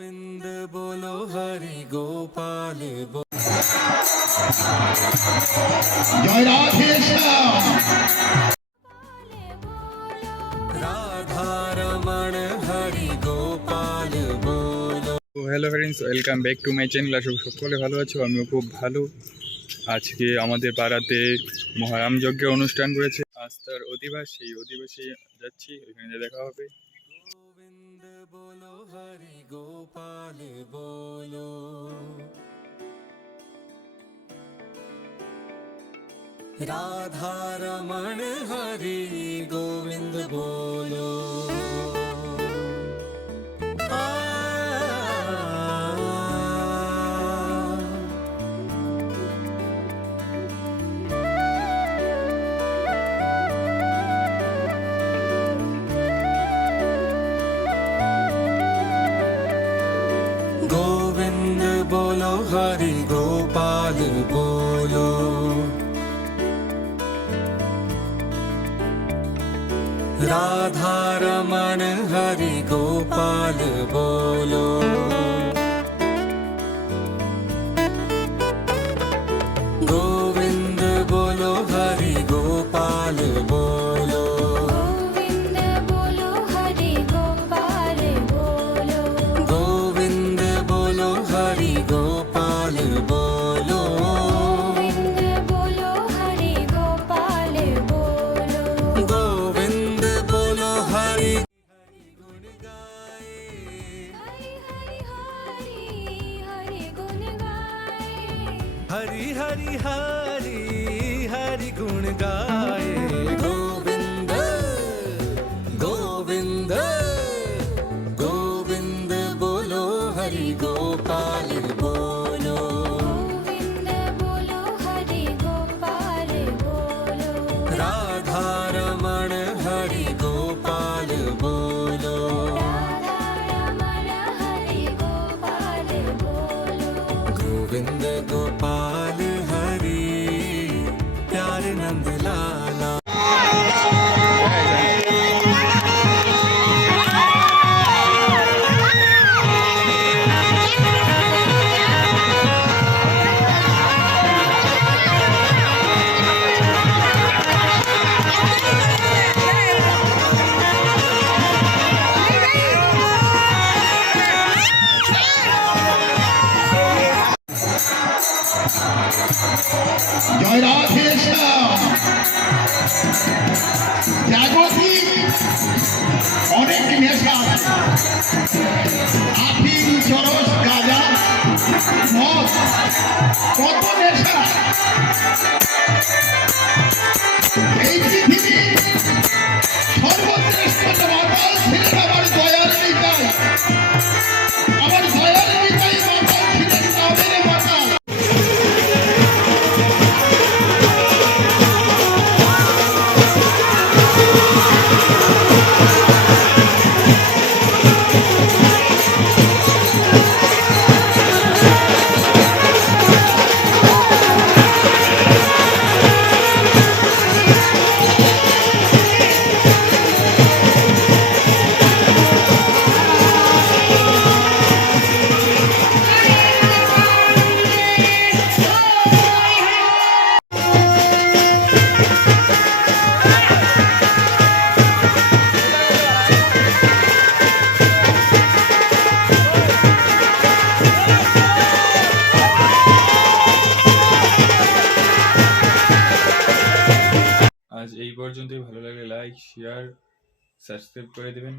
गोविंद बोलो हरि गोपाल जय राधे श्याम। राधा रमण हरि गोपाल बोलो। Hello friends, welcome back to my channel. আসলে সকলে ভালো আছো, আমিও খুব ভালো। আজকে আমাদের পাড়াতে মহারাম যজ্ঞের অনুষ্ঠান করেছে। আজ তার অধিবাস, সেই অধিবাসে যাচ্ছি, ওইখানে দেখা হবে। गोविंद बोलो हरि गोपाल बोलो। राधा रमण हरि गोविंद बोलो। गोविंद बोलो हरि गोपाल बोलो। राधा रमण हरि गोपाल बोलो। गोविंद बोलो हरि गोपाल बोलो। गोविंद बोलो हरि गोपाल बोलो। गोविंद बोलो हरि गोपाल बोलो। गोविंद बोलो हरि गोपाल बोलो। गोविंद बोलो हरि हरि गुण गाए। हरि हरि हरि हरि गुण गाए। हरि हरि हरि हरि गुण गाए। गोविंद गोविंद गोविंद बोलो हरि गोपाल बोलो। गोविंद बोलो हरि गोपाल बोलो। राधा रमण हरि गोपाल बोलो। राधा रमण हरि गोपाल बोलो। गोविंद गोपाल हरि प्यारे नंद लाला। जय राधे श्याम। জাগতিক অনেক নেশা, আফিম, চরস, গাঁজা, মদ, কত নেশা। এই পৃথিবী সর্বশ্রেষ্ঠ মাতাল ছিলেন আমার দয়াল নিতাই। আমার দয়াল নিতাই মাতাল ছিলেন, নামের মাতাল। আজ এই পর্যন্তই। ভালো লাগলে লাইক, শেয়ার, সাবস্ক্রাইব করে দেবেন।